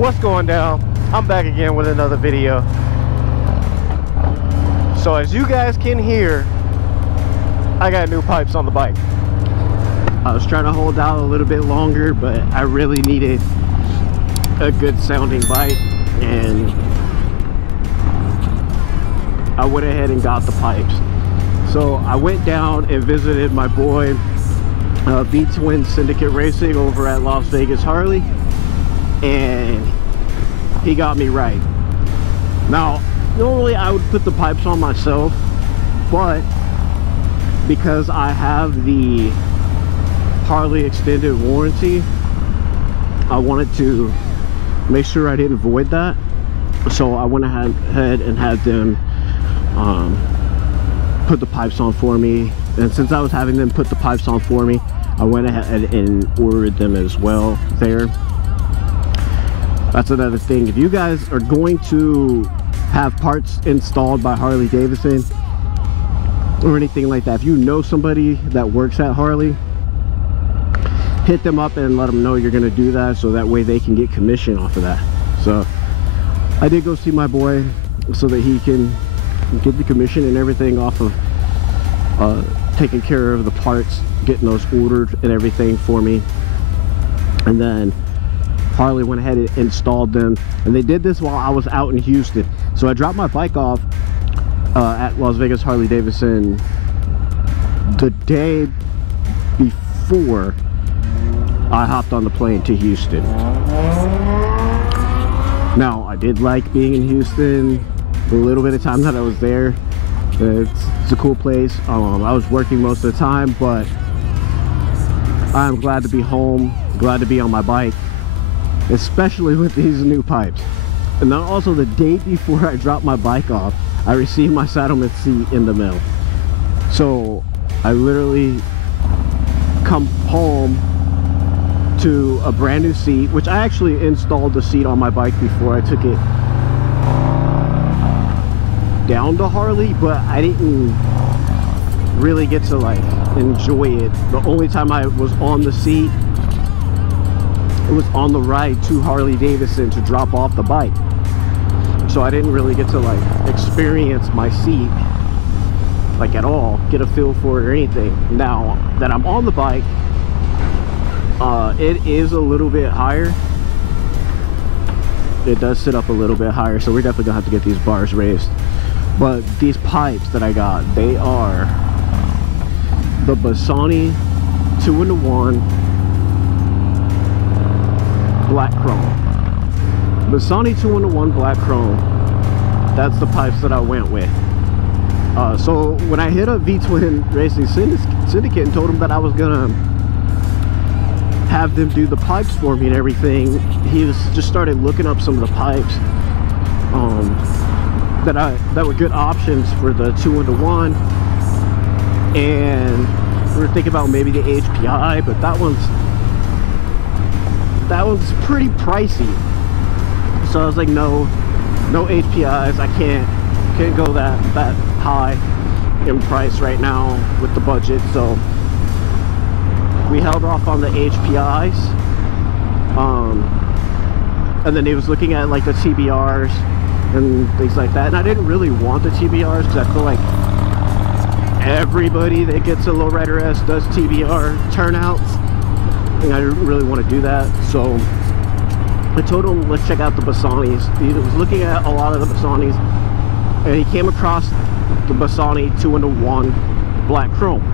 What's going down? I'm back again with another video. So as you guys can hear, I got new pipes on the bike. I was trying to hold out a little bit longer, but I really needed a good sounding bike, and I went ahead and got the pipes. So I went down and visited my boy V-Twin Syndicate Racing over at Las Vegas Harley, and he got me right. Now normally I would put the pipes on myself, but because I have the Harley extended warranty, I wanted to make sure I didn't void that, so I went ahead and had them put the pipes on for me. And since I was having them put the pipes on for me, I went ahead and ordered them as well there. That's another thing. If you guys are going to have parts installed by Harley Davidson or anything like that, if you know somebody that works at Harley, hit them up and let them know you're going to do that, so that way they can get commission off of that. So I did go see my boy so that he can get the commission and everything off of taking care of the parts, getting those ordered and everything for me. And then Harley went ahead and installed them, and they did this while I was out in Houston. So I dropped my bike off at Las Vegas Harley Davidson the day before I hopped on the plane to Houston. Now, I did like being in Houston the little bit of time that I was there. It's a cool place. I was working most of the time, but I'm glad to be home, glad to be on my bike, especially with these new pipes. And then also the day before I dropped my bike off, I received my saddleman seat in the mail. So I literally come home to a brand new seat, which I actually installed the seat on my bike before I took it down to Harley, but I didn't really get to like enjoy it. The only time I was on the seat, it was on the ride to Harley Davidson to drop off the bike. So I didn't really get to like experience my seat like at all, get a feel for it or anything. Now that I'm on the bike, it is a little bit higher. It does sit up a little bit higher, so we're definitely gonna have to get these bars raised. But these pipes that I got, they are the Bassani 2-in-1 black chrome. Bassani 2-in-1 black chrome. That's the pipes that I went with. So when I hit up V-Twin Racing Syndicate and told them that I was gonna have them do the pipes for me and everything, he just started looking up some of the pipes that were good options for the 2-in-1, and we were thinking about maybe the HPI, but that one's pretty pricey. So I was like, no HPIs. I can't go that high in price right now with the budget. So we held off on the HPIs, and then he was looking at like the TBRs and things like that, and I didn't really want the TBRs because I feel like everybody that gets a Lowrider S does TBR turnouts, and I didn't really want to do that. So I told him, let's check out the Bassanis. He was looking at a lot of the Bassanis, and he came across the Bassani 2-in-1 black chrome.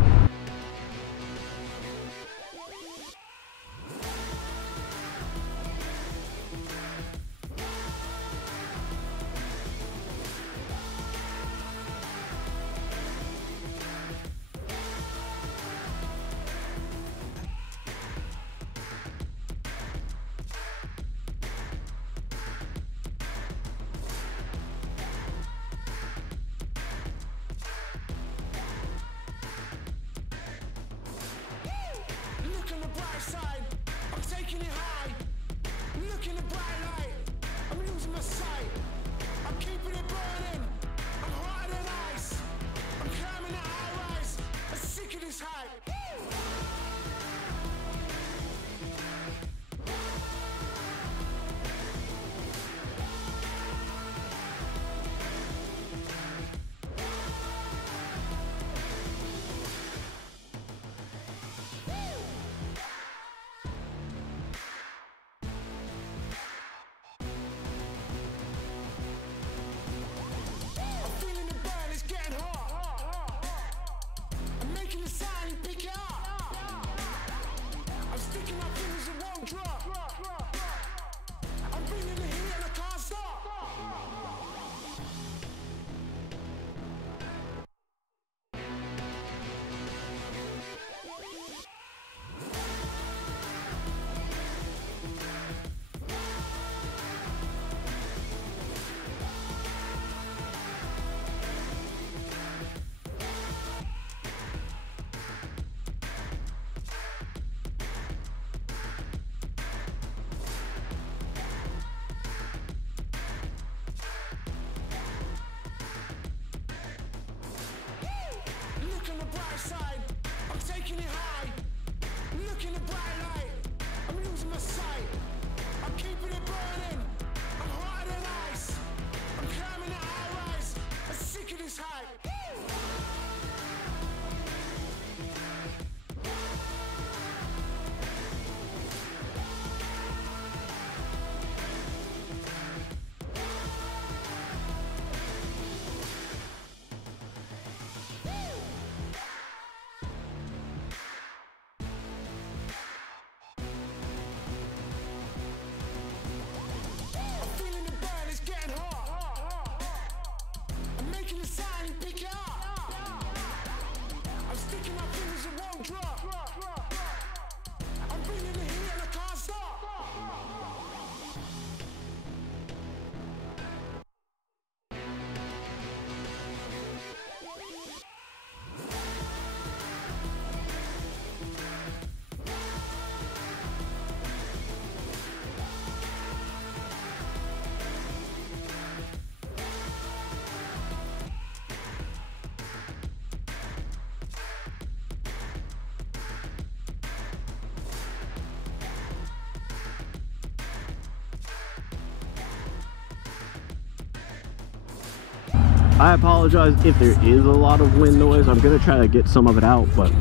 I apologize if there is a lot of wind noise. I'm gonna try to get some of it out, but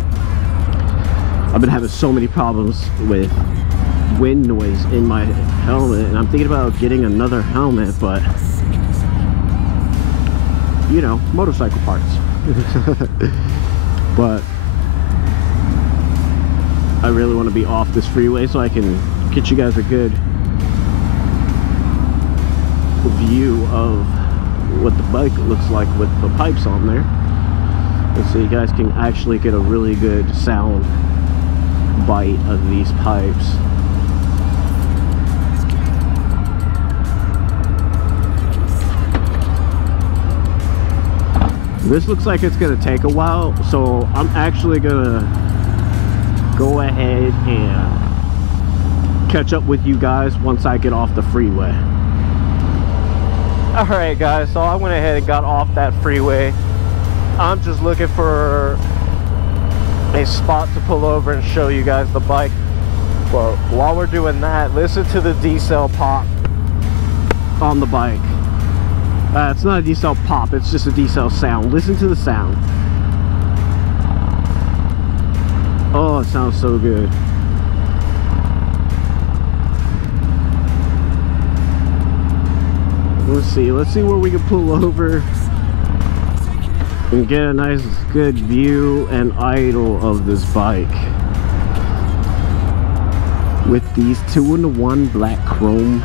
I've been having so many problems with wind noise in my helmet, and I'm thinking about getting another helmet, but you know, motorcycle parts. But I really want to be off this freeway so I can get you guys a good view of what the bike looks like with the pipes on there, and so you guys can actually get a really good sound bite of these pipes. This looks like it's gonna take a while, so I'm actually gonna go ahead and catch up with you guys once I get off the freeway. Alright guys, so I went ahead and got off that freeway. I'm just looking for a spot to pull over and show you guys the bike. But while we're doing that, listen to the decel pop on the bike. It's not a decel pop, it's just a decel sound. Listen to the sound. Oh, it sounds so good. Let's see where we can pull over and get a nice good view and idle of this bike with these 2-in-1 black chrome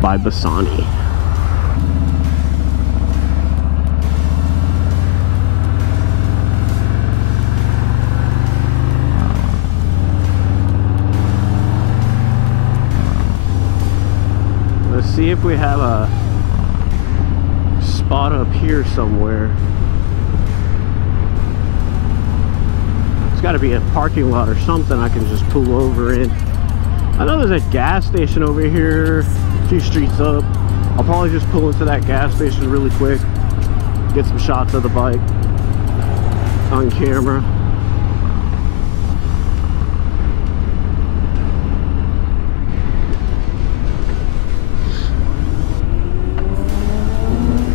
by Bassani. Let's see if we have a spot up here somewhere. It's got to be a parking lot or something I can just pull over in. I know there's a gas station over here, a few streets up. I'll probably just pull into that gas station really quick, get some shots of the bike on camera.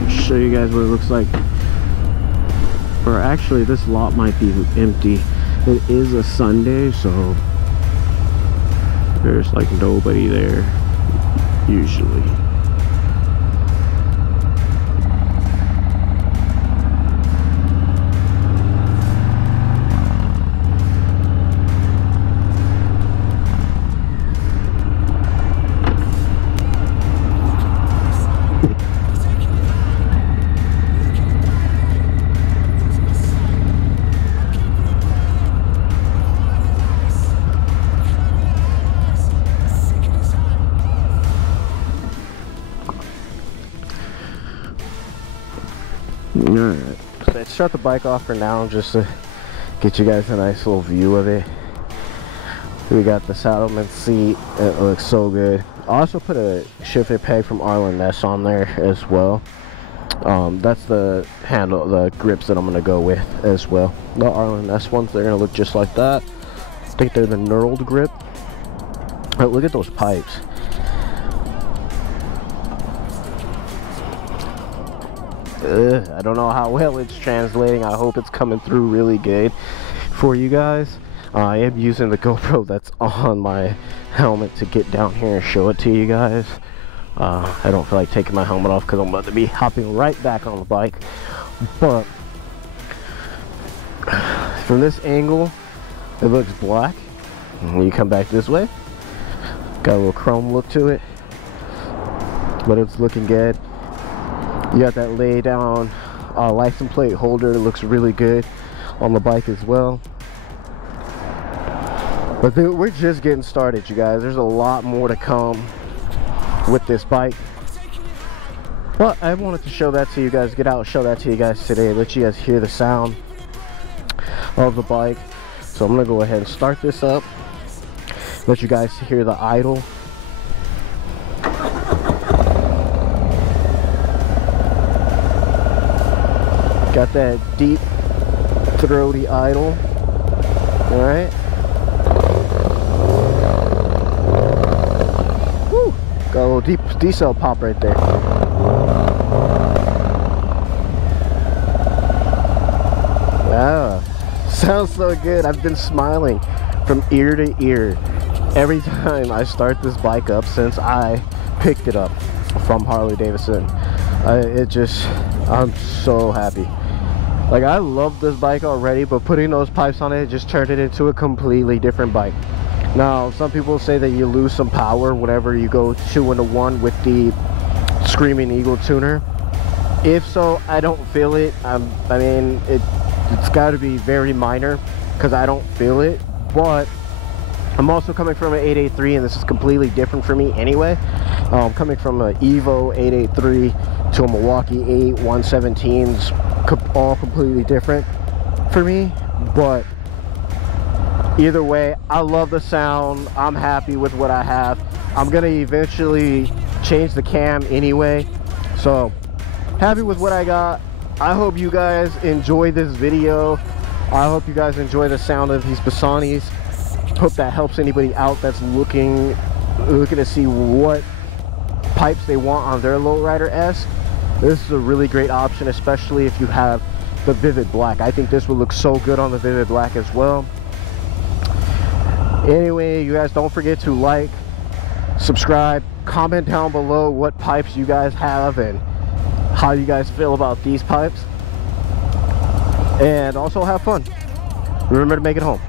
Show you guys what it looks like. Or actually, this lot might be empty. It is a Sunday, so there's like nobody there usually. Alright, so let's shut the bike off for now just to get you guys a nice little view of it. We got the saddleman seat, it looks so good. I also put a shifted peg from Lowrider S on there as well. That's the handle, the grips that I'm going to go with as well. The Lowrider S ones, they're going to look just like that. I think they're the knurled grip. But look at those pipes. I don't know how well it's translating. I hope it's coming through really good for you guys. I am using the GoPro that's on my helmet to get down here and show it to you guys. I don't feel like taking my helmet off because I'm about to be hopping right back on the bike. But from this angle, it looks black. And when you come back this way, got a little chrome look to it, but it's looking good. You got that lay down license plate holder, it looks really good on the bike as well. But we're just getting started, you guys. There's a lot more to come with this bike, but I wanted to show that to you guys, get out and show that to you guys today, let you guys hear the sound of the bike. So I'm gonna go ahead and start this up, let you guys hear the idle. Got that deep throaty idle. All right. Woo! Got a little deep decel pop right there. sounds so good. I've been smiling from ear to ear every time I start this bike up since I picked it up from Harley Davidson. I'm so happy. Like, I love this bike already, but putting those pipes on it just turned it into a completely different bike. Now, some people say that you lose some power whenever you go 2-in-1 with the Screaming Eagle tuner. If so, I don't feel it. I mean, it's got to be very minor because I don't feel it. But I'm also coming from an 883, and this is completely different for me anyway. Coming from an Evo 883 to a Milwaukee 8 117s, all completely different for me. But either way, I love the sound. I'm happy with what I have. I'm gonna eventually change the cam anyway, so happy with what I got. I hope you guys enjoy this video. I hope you guys enjoy the sound of these Bassanis. Hope that helps anybody out that's looking to see what pipes they want on their Lowrider S. This is a really great option, especially if you have the Vivid Black. I think this would look so good on the Vivid Black as well. Anyway, you guys don't forget to like, subscribe, comment down below what pipes you guys have and how you guys feel about these pipes. And also have fun. Remember to make it home.